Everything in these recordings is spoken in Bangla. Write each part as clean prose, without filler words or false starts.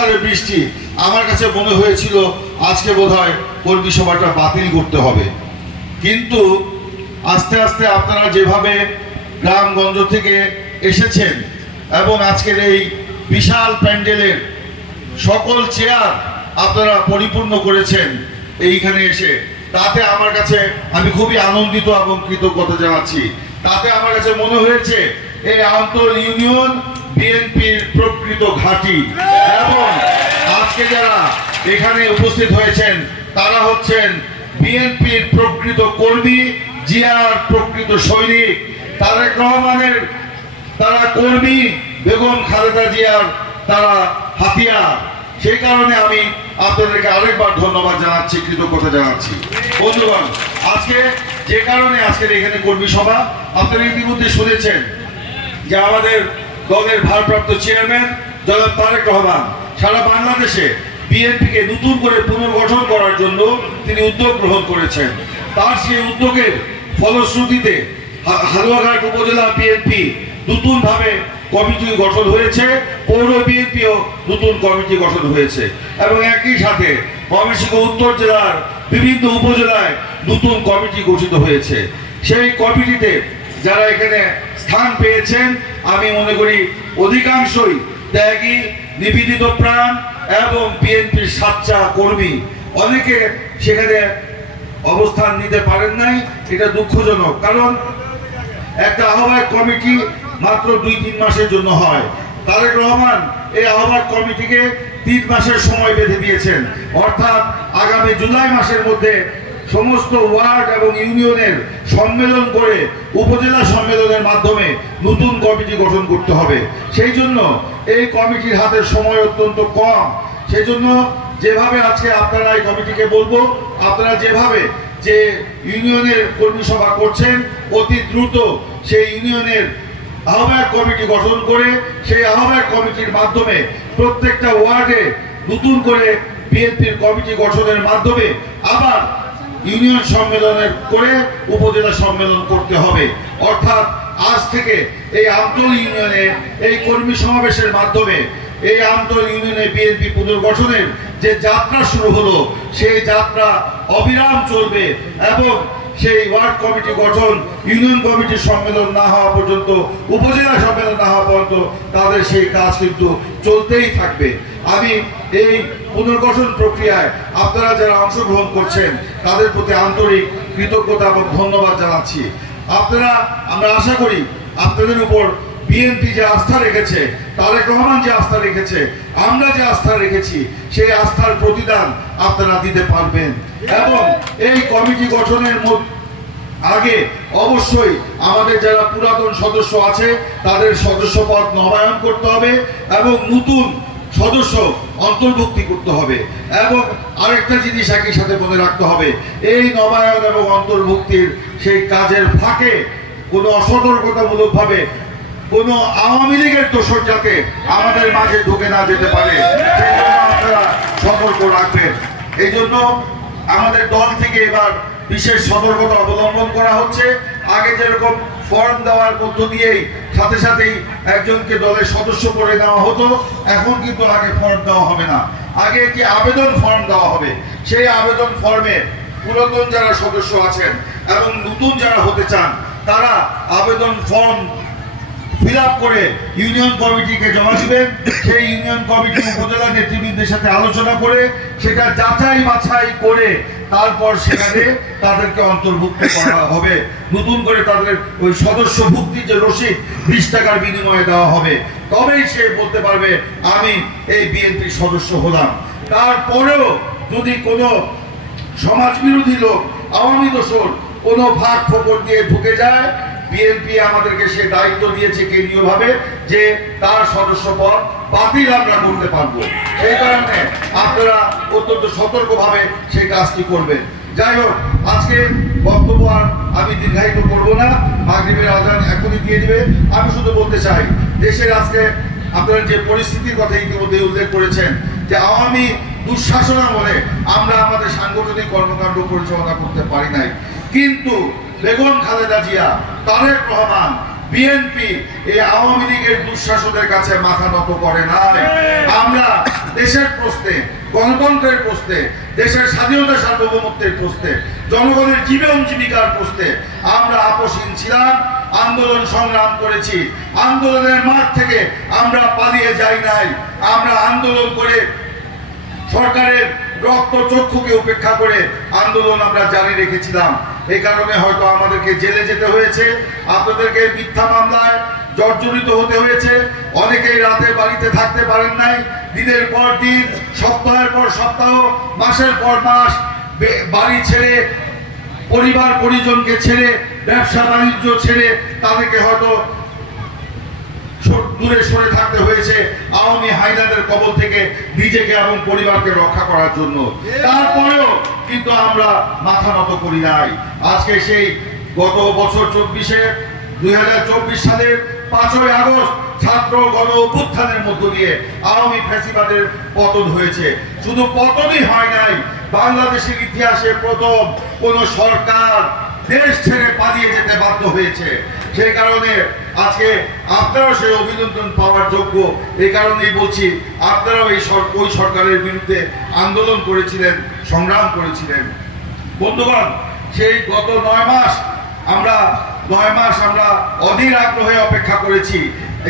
মুষলধারে বৃষ্টি, আমার কাছে মনে হয়েছিল আজকে বোধহয় কর্মী সভাটা বাতিল করতে হবে। কিন্তু আস্তে আস্তে আপনারা যেভাবে গ্রামগঞ্জ থেকে এসেছেন এবং আজকের এই বিশাল প্যান্ডেলের সকল চেয়ার আপনারা পরিপূর্ণ করেছেন এইখানে এসে, তাতে আমার কাছে আমি খুবই আনন্দিত এবং কৃতজ্ঞতা জানাচ্ছি। তাতে আমার কাছে মনে হয়েছে এই আমতল ইউনিয়ন বিএনপির প্রকৃত ঘাঁটি, এবং আজকে যারা এখানে উপস্থিত হয়েছেন তারা হচ্ছেন বিএনপির প্রকৃত কর্মী, জিয়ার প্রকৃত সৈনিক, তারেক রহমানের তারা কর্মী, বেগম খালেদা জিয়ার তারা হাতিয়ার। সেই কারণে আমি আপনাদেরকে আরেকবার ধন্যবাদ জানাচ্ছি, কৃতজ্ঞতা জানাচ্ছি। বন্ধুগণ, আজকে যে কারণে আজকের এখানে কর্মী সভা, আপনারা ইতিমধ্যে শুনেছেন যে আমাদের দলের ভারপ্রাপ্ত চেয়ারম্যান জনাব তারেক রহমান সারা বাংলাদেশে বিএনপিকে নতুন করে পুনর্গঠন করার জন্য তিনি উদ্যোগ গ্রহণ করেছেন। তার সেই উদ্যোগের ফলশ্রুতিতে হালুয়াঘাট উপজেলা বিএনপি নতুনভাবে কমিটি গঠন হয়েছে, পৌর বিএনপিও নতুন কমিটি গঠন হয়েছে, এবং একই সাথে ময়মনসিংহ উত্তর জেলার বিভিন্ন উপজেলায় নতুন কমিটি গঠিত হয়েছে। সেই কমিটিতে যারা এখানে স্থান পেয়েছেন আমি মনে করি অধিকাংশই ত্যাগী, নিবেদিত প্রাণ এবং বিএনপির সাচ্চা কর্মী। অনেকে সেখানে অবস্থান নিতে পারেন নাই, এটা দুঃখজনক। কারণ একটা আহ্বায়ক কমিটি মাত্র 2-3 মাসের জন্য হয়। তারেক রহমান এই আহ্বায়ক কমিটিকে 3 মাসের সময় বেঁধে দিয়েছেন, অর্থাৎ আগামী জুলাই মাসের মধ্যে সমস্ত ওয়ার্ড এবং ইউনিয়নের সম্মেলন করে উপজেলা সম্মেলনের মাধ্যমে নতুন কমিটি গঠন করতে হবে। সেই জন্য এই কমিটির হাতে সময় অত্যন্ত কম। সেই জন্য যেভাবে আজকে আপনারা এই কমিটিকে বলবো, আপনারা যেভাবে যে ইউনিয়নের কর্মী সভা করছেন, অতি দ্রুত সেই ইউনিয়নের আহ্বায়ক কমিটি গঠন করে সেই আহ্বায়ক কমিটির মাধ্যমে প্রত্যেকটা ওয়ার্ডে নতুন করে বিএনপির কমিটি গঠনের মাধ্যমে আবার ইউনিয়ন সম্মেলনের করে উপজেলা সম্মেলন করতে হবে। অর্থাৎ আজ থেকে এই আমতল ইউনিয়নে এই কর্মী সমাবেশের মাধ্যমে এই আমতল ইউনিয়নে বিএনপি পুনর্গঠনের যে যাত্রা শুরু হলো, সেই যাত্রা অবিরাম চলবে, এবং সেই ওয়ার্ড কমিটি গঠন, ইউনিয়ন কমিটির সম্মেলন না হওয়া পর্যন্ত, উপজেলা সম্মেলন না হওয়া পর্যন্ত তাদের সেই কাজ কিন্তু চলতেই থাকবে। আমি এই পুনর্গঠন প্রক্রিয়ায় আপনারা যারা অংশগ্রহণ করছেন তাদের প্রতি আন্তরিক কৃতজ্ঞতা এবং ধন্যবাদ জানাচ্ছি। আপনারা, আমরা আশা করি আপনাদের উপর বিএনপি যে আস্থা রেখেছে, তারেক রহমান যে আস্থা রেখেছে, আমরা যে আস্থা রেখেছি, সেই আস্থার প্রতিদান আপনারা দিতে পারবেন। এবং এই কমিটি গঠনের আগে অবশ্যই আমাদের যারা পুরাতন সদস্য আছে তাদের সদস্যপদ নবায়ন করতে হবে এবং নতুন সদস্য অন্তর্ভুক্তি করতে হবে। এবং আরেকটা জিনিস একই সাথে মনে রাখতে হবে, এই নবায়ন এবং অন্তর্ভুক্তির সেই কাজের ফাঁকে কোনো অসতর্কতামূলকভাবে কোনো আওয়ামী লীগের দোষর যাতে আমাদের মাঝে ঢুকে না যেতে পারে, সেই জন্য আপনারা সতর্ক রাখবেন। এই জন্য আমাদের দল থেকে এবার বিশেষ সতর্কতা অবলম্বন করা হচ্ছে। আগে যেরকম ফর্ম দেওয়ার মধ্য দিয়েই সাথে সাথেই একজনকে দলের সদস্য করে নেওয়া হতো, এখন কিন্তু আগে ফর্ম দেওয়া হবে না, আগে একটি আবেদন ফর্ম দেওয়া হবে। সেই আবেদন ফর্মে পুরাতন যারা সদস্য আছেন এবং নতুন যারা হতে চান তারা আবেদন ফর্ম ফিল আপ করে ইউনিয়ন কমিটিকে জমা দিবেন। সেই ইউনিয়ন কমিটি উপজেলা নেতৃবৃন্দের সাথে আলোচনা করে সেটা যাচাই বাছাই করে তারপর সেখানে তাদেরকে অন্তর্ভুক্ত করা হবে। নতুন করে তাদের ওই সদস্য ভুক্তির যে রসিদ 20 টাকার বিনিময়ে দেওয়া হবে, তবেই সে বলতে পারবে আমি এই বিএনপির সদস্য হলাম। তারপরেও যদি কোনো সমাজ বিরোধী লোক, আওয়ামী দোসর কোনো ফাঁক ফোকর দিয়ে ঢুকে যায়, বিএনপি আমাদেরকে সে দায়িত্ব দিয়েছে কেন্দ্রীয়ভাবে যে তার সদস্যপদ বাতিল আমরা করতে পারবো। সেই কারণে আপনারা অত্যন্ত সতর্কভাবে সেই কাজটি করবেন। যাই হোক, আজকে বক্তব্য আর আমি দীর্ঘায়িত করব না, মাগরিবের আজান এখনই দিয়ে দিবে। আমি শুধু বলতে চাই, দেশের আজকে আপনারা যে পরিস্থিতির কথা ইতিমধ্যে উল্লেখ করেছেন যে আওয়ামী দুঃশাসন আমলে আমরা আমাদের সাংগঠনিক কর্মকাণ্ড পরিচালনা করতে পারি নাই, কিন্তু বেগম খালেদা জিয়া, তারেক রহমান, বিএনপি এই আওয়ামী লীগের দুঃশাসনের কাছে মাথা নত করে নাই। আমরা দেশের প্রশ্নে, গণতন্ত্রের প্রশ্নে, দেশের স্বাধীনতা সার্বভৌমত্বের প্রশ্নে, জনগণের জীবন জীবিকার প্রশ্নে আমরা আপোষহীন ছিলাম, আন্দোলন সংগ্রাম করেছি। আন্দোলনের মাঠ থেকে আমরা পালিয়ে যাই নাই। আমরা আন্দোলন করে সরকারের রক্ত চক্ষুকে উপেক্ষা করে আন্দোলন আমরা জারি রেখেছিলাম। এই কারণে হয়তো আমাদেরকে জেলে যেতে হয়েছে, আপনাদেরকে মিথ্যা মামলায় জর্জরিত হতে হয়েছে, অনেকেই রাতে বাড়িতে থাকতে পারেন নাই, দিনের পর দিন, সপ্তাহের পর সপ্তাহ, মাসের পর মাস বাড়ি ছেড়ে, পরিবার পরিজনকে ছেড়ে, ব্যবসা বাণিজ্য ছেড়ে তাদেরকে হয়তো দূরে সরে থাকতে হয়েছে আওয়ামী হায়নাদের কবল থেকে নিজেকে এবং পরিবারকে রক্ষা করার জন্য। তারপরেও কিন্তু আমরা মাথা নত করি নাই। আজকে সেই গত বছর 2024 সালের 5ই আগস্ট ছাত্র গণ অভ্যুত্থানের মধ্য দিয়ে আওয়ামী ফ্যাসিবাদের পতন হয়েছে। শুধু পতনই হয় নাই, বাংলাদেশের ইতিহাসে প্রথম কোন সরকার দেশ ছেড়ে পালিয়ে যেতে বাধ্য হয়েছে। সেই কারণে আজকে আপনারাও সেই অভিনন্দন পাওয়ার যোগ্য। এই কারণেই বলছি, আপনারাও ওই সরকারের বিরুদ্ধে আন্দোলন করেছিলেন, সংগ্রাম করেছিলেন। বন্ধুগণ, সেই গত 9 মাস আমরা অধীর আগ্রহে অপেক্ষা করেছি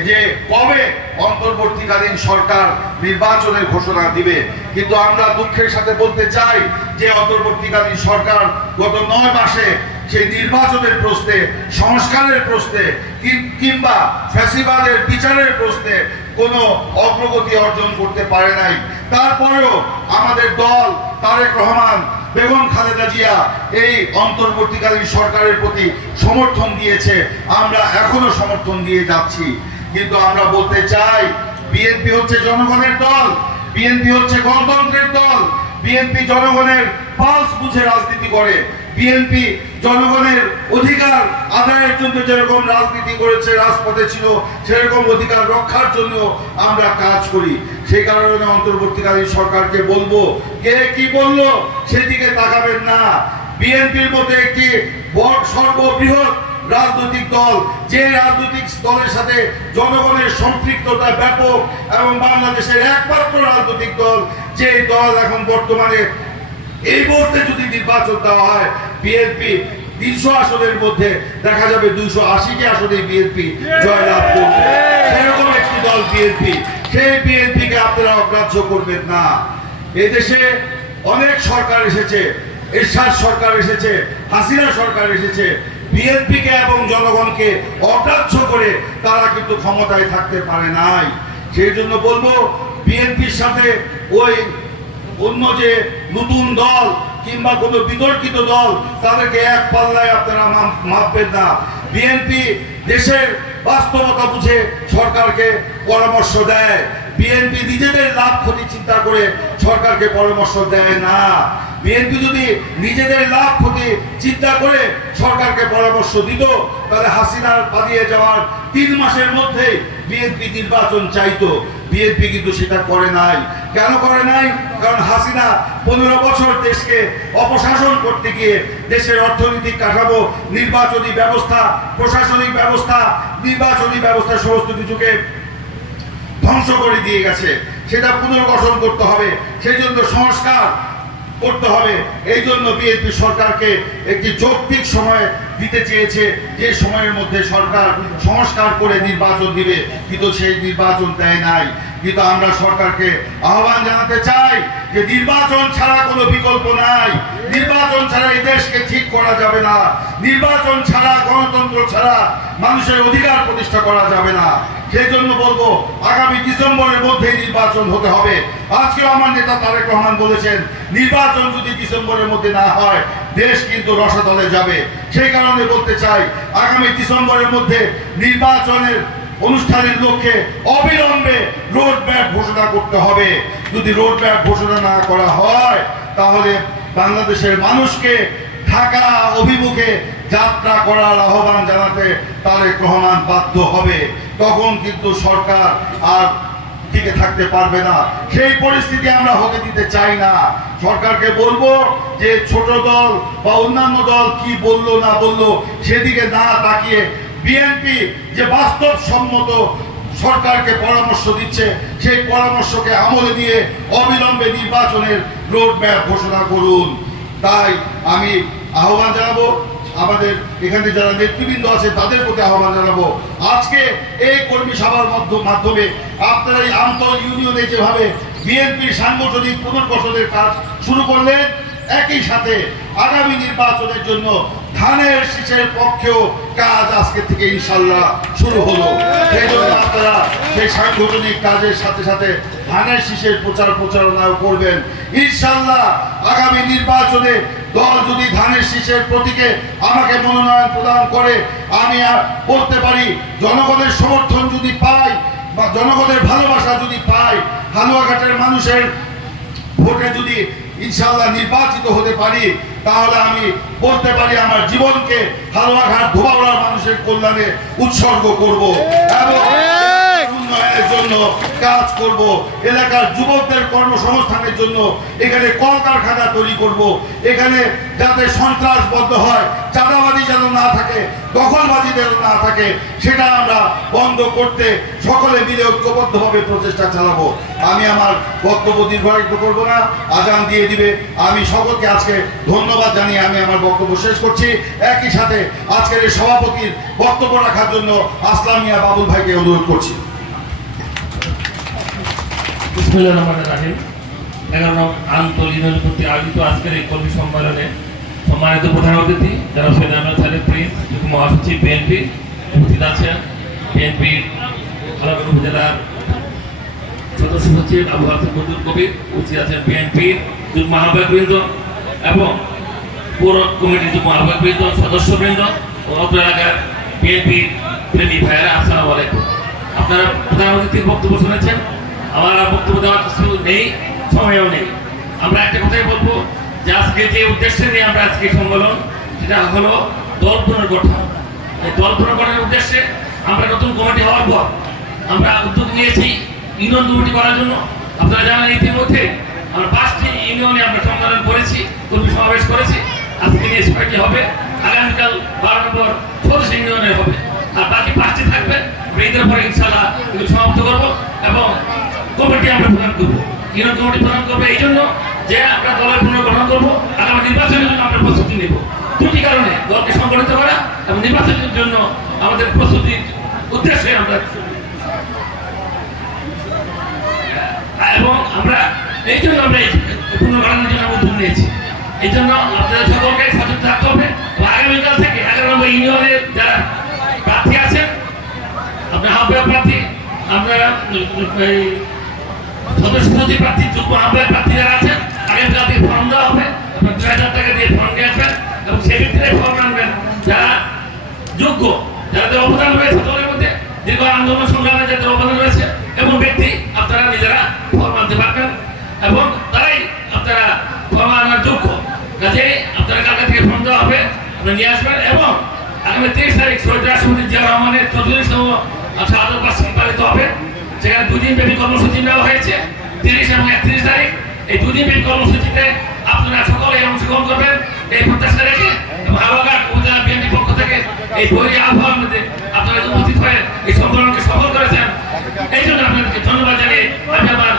যে কবে অন্তর্বর্তীকালীন সরকার নির্বাচনের ঘোষণা দিবে। কিন্তু আমরা দুঃখের সাথে বলতে চাই যে অন্তর্বর্তীকালীন সরকার গত 9 মাসে সেই নির্বাচনের প্রশ্নে, সংস্কারের প্রশ্নে কিংবা ফ্যাসিবাদের বিচারের প্রশ্নে কোনো অগ্রগতি অর্জন করতে পারে নাই। তারপরেও আমাদের দল, তারেক রহমান, বেগম খালেদা জিয়া এই অন্তর্বর্তীকালীন সরকারের প্রতি সমর্থন দিয়েছে, আমরা এখনো সমর্থন দিয়ে যাচ্ছি। কিন্তু আমরা বলতে চাই, বিএনপি হচ্ছে জনগণের দল, বিএনপি হচ্ছে গণতন্ত্রের দল, বিএনপি জনগণের পালস বুঝে রাজনীতি করে। বিএনপি জনগণের অধিকার আদায়ের জন্য যেরকম রাজনীতি করেছে, রাজপথে ছিল, সেরকম অধিকার রক্ষার জন্য আমরা কাজ করি। সেই কারণে অন্তর্বর্তীকালীন সরকারকে বলবো, কে কি বললো সেদিকে তাকাবেন না। বিএনপির মধ্যে একটি সর্ববৃহৎ রাজনৈতিক দল, যে রাজনৈতিক দলের সাথে জনগণের সম্পৃক্ততা ব্যাপক এবং বাংলাদেশের একমাত্র রাজনৈতিক দল, যে দল এখন বর্তমানে এই মুহূর্তে যদি নির্বাচন দেওয়া হয়, বিএনপি 300 আসনের মধ্যে দেখা যাবে 280টি আসনে বিএনপি জয়লাভ করবে। সেরকম একটি দল বিএনপি। সেই বিএনপিকে আপনারা অগ্রাহ্য করবেন না। এদেশে অনেক সরকার এসেছে, এরশাদ সরকার এসেছে, হাসিনা সরকার এসেছে, বিএনপিকে এবং জনগণকে অগ্রাহ্য করে তারা কিন্তু ক্ষমতায় থাকতে পারে নাই। সেই জন্য বলবো, বিএনপির সাথে ওই অন্য যে নতুন দল কিংবা কোনো বিতর্কিত দল, তাদেরকে এক পাল্লায় আপনারা মাপবেন না। বিএনপি দেশের বাস্তবতা বুঝে সরকারকে পরামর্শ দেয়। বিএনপি নিজেদের লাভ ক্ষতি চিন্তা করে সরকারকে পরামর্শ দেয় না। বিএনপি যদি নিজেদের লাভ ক্ষতি চিন্তা করে সরকারকে পরামর্শ দিত, তাহলে হাসিনার পালিয়ে যাওয়ার 3 মাসের মধ্যেই বিএনপি নির্বাচন চাইতো। বিএনপি কিন্তু সেটা করে নাই। কেন করে নাই? কারণ হাসিনা 15 বছর দেশকে অপশাসন করতে গিয়ে দেশের অর্থনৈতিক কাঠামো, নির্বাচনী ব্যবস্থা, প্রশাসনিক ব্যবস্থা, নির্বাচনী ব্যবস্থা সমস্ত কিছুকে ধ্বংস করে দিয়ে গেছে। সেটা পুনর্গঠন করতে হবে, সেই জন্য সংস্কার করতে হবে। এই জন্য বিএনপি সরকারকে একটি যৌক্তিক সময় দিতে চেয়েছে, যে সময়ের মধ্যে সরকার সংস্কার করে নির্বাচন দিবে, কিন্তু সেই নির্বাচন দেয় নাই। কিন্তু আমরা সরকারকে আহ্বান জানাতে চাই যে নির্বাচন ছাড়া কোনো বিকল্প নাই। নির্বাচন ছাড়া এই দেশকে ঠিক করা যাবে না। নির্বাচন ছাড়া, গণতন্ত্র ছাড়া মানুষের অধিকার প্রতিষ্ঠা করা যাবে না। সেই জন্য বলবো, আগামী ডিসেম্বরের মধ্যে নির্বাচন হতে হবে। আজকে আমার নেতা তারেক রহমান বলেছেন, নির্বাচন যদি ডিসেম্বরের মধ্যে না হয়, দেশ কিন্তু রসাতলে যাবে। সেই কারণে বলতে চাই, আগামী ডিসেম্বরের মধ্যে নির্বাচনের অনুষ্ঠানের লক্ষ্যে অবিলম্বে রোড ম্যাপ ঘোষণা করতে হবে। যদি রোড ম্যাপ ঘোষণা না করা হয়, তাহলে বাংলাদেশের মানুষকে ঢাকা অভিমুখে যাত্রা করার আহ্বান জানাতে তারেক রহমান বাধ্য হবে। তখন কিন্তু সরকার আর টিকে থাকতে পারবে না। সেই পরিস্থিতি আমরা হতে দিতে চাই না। সরকারকে বলবো যে ছোট দল বা অন্যান্য দল কি বললো না বললো সেদিকে না তাকিয়ে বিএনপি যে বাস্তবসম্মত সরকারকে পরামর্শ দিচ্ছে, সেই পরামর্শকে আমলে নিয়ে অবিলম্বে নির্বাচনের রোড ম্যাপ ঘোষণা করুন। তাই আমি আহ্বান জানাবো, আমাদের এখানে যারা নেতৃবৃন্দ আছে তাদের প্রতি আহ্বান জানাবো, আজকে এই কর্মী সভার মাধ্যমে আপনারা এই আমতল ইউনিয়নে যেভাবে বিএনপির সাংগঠনিক পুনর্গঠনের কাজ শুরু করলেন, একই সাথে আগামী নির্বাচনের জন্য ধানের শীষের পক্ষেও কাজ আজকে থেকে ইনশাল্লাহ শুরু হলো। সেই জন্য আপনারা সেই সাংগঠনিক কাজের সাথে সাথে ধানের শীষের প্রচারণাও করবেন ইনশাল্লাহ। আগামী নির্বাচনে দল যদি ধানের শীষের প্রতীকে আমাকে মনোনয়ন প্রদান করে, আমি বলতে পারি জনগণের সমর্থন যদি পাই বা জনগণের ভালোবাসা যদি পাই, হালুয়াঘাটের মানুষের ভোটে যদি ইনশাআল্লাহ নির্বাচিত হতে পারি, তাহলে আমি বলতে পারি আমার জীবনকে হালুয়াঘাট ধোবাউড়ার মানুষের কল্যাণে উৎসর্গ করব এবং উন্নয়নের জন্য কাজ করব। এলাকার যুবকদের কর্মসংস্থানের জন্য এখানে কলকারখানা তৈরি করব। এখানে যাতে সন্ত্রাস বন্ধ হয়, চাঁদাবাজি যেন না থাকে, দখলবাজি যেন না থাকে, সেটা আমরা বন্ধ করতে সকলে মিলে ঐক্যবদ্ধভাবে প্রচেষ্টা চালাবো। আমি আমার বক্তব্য দীর্ঘায়িত করব না, আজান দিয়ে দিবে। আমি সকলকে আজকে ধন্যবাদ জানিয়ে আমি আমার বক্তব্য শেষ করছি। একই সাথে আজকের এই সভাপতির বক্তব্য রাখার জন্য আসলাম মিয়া বাবুল ভাইকে অনুরোধ করছি। 11 নং আমতল ইউনিয়নের প্রতি আয়োজিত আজকের এই কর্মী সম্মেলনে সম্মানিত প্রধান অতিথি যারা সৈয়দ আহমেদ খালেদ প্রিন্স, যুগ্ম মহাসচিব বিএনপি উপস্থিত আছেন, বিএনপির হালুয়াঘাট উপজেলার সদস্য সচিব আবু হাসান মজুর কবির উপস্থিত আছেন, বিএনপির যুগ্ম আহ্বায়কবৃন্দ এবং পৌর কমিটির যুগ্ম আহ্বায়কবৃন্দ, সদস্যবৃন্দ ও অত্র এলাকার বিএনপি প্রেমী ভাইয়েরা, আসসালামু আলাইকুম। আপনারা প্রধান অতিথির বক্তব্য শুনেছেন, আমার আর বক্তব্য দেওয়ার কিছু নেই, সময়ও নেই। আমরা একটা কথাই বলবো যে আজকে যে উদ্দেশ্যে নিয়ে আমরা আজকে সম্মেলন, সেটা হলো দল পুনর্গঠন। এই দল পুনর্গঠনের উদ্দেশ্যে আমরা নতুন কমিটি হওয়ার পর আমরা উদ্যোগ নিয়েছি ইউনিয়ন কমিটি করার জন্য। আপনারা জানেন ইতিমধ্যে আমরা 5টি ইউনিয়নে আমরা সম্মেলন করেছি, কর্মী সমাবেশ করেছি। আজকে নিয়ে 6টি হবে, আগামীকাল 12 নম্বর 14 ইউনিয়নে হবে, আর বাকি 5টি থাকবে। ঈদের পরে ইনশাআল্লাহ এগুলো সমাপ্ত করবো এবং কমিটি আমরা প্রদান করবো, ইউনিয়ন কমিটি প্রদান করবো এই জন্য যে আমরা দলের পুনর্গঠন করবো, আগামী নির্বাচনের জন্য আমরা প্রস্তুতি নেব। দুটি কারণে, দলকে সংগঠিত করা এবং নির্বাচনের জন্য আমাদের প্রস্তুতির উদ্দেশ্যে আমরা এবং আমরা এই জন্য আমরা পুনর্গঠনের জন্য উদ্যোগ নিয়েছি। এই জন্য আপনাদের সকলকে সচেতন থাকতে হবে। আগামীকাল থেকে 11 নম্বর ইউনিয়নের যারা প্রার্থী আছেন, আপনার আহ্বায়ক প্রার্থী, আপনারা সদস্য প্রার্থী, যুগ্ম আহ্বায়ক প্রার্থী যারা আছেন, আগামীকাল থেকে ফর্ম দেওয়া হবে। আপনার 2000 টাকা দিয়ে ফর্ম নিয়ে আসবেন এবং সেই ভিত্তিতে ফর্ম আনবেন যারা যোগ্য, যাদের অবদান রয়েছে দলের মধ্যে, দীর্ঘ আন্দোলন সংগ্রামে যাদের অবদান রয়েছে এবং ব্যক্তি, আপনারা নিজেরা ফর্ম আনতে পারবেন এবং তারাই আপনারা ফর্ম আনার যোগ্য। কাজে আপনারা কালকে থেকে ফর্ম দেওয়া হবে, আপনারা নিয়ে আসবেন এবং আগামী 23 তারিখ শহীদ রাষ্ট্রপতি জিয়া রহমানের 44তম শাহাদত বার্ষিকী পালিত হবে। সেখানে 2 দিন ব্যাপী কর্মসূচি নেওয়া হয়েছে, 30 এবং 31 তারিখ। এই 2 দিন ব্যাপী কর্মসূচিতে আপনারা সকলে অংশগ্রহণ করবেন এই প্রত্যাশা রেখে এবং হালুয়াঘাট উপজেলা বিএনপির পক্ষ থেকে এই বৈরী আবহাওয়ার মধ্যে আপনারা উপস্থিত হয়ে এই সম্মেলনকে সফল করেছেন, এই জন্য আপনাদেরকে ধন্যবাদ জানিয়ে আমি আমার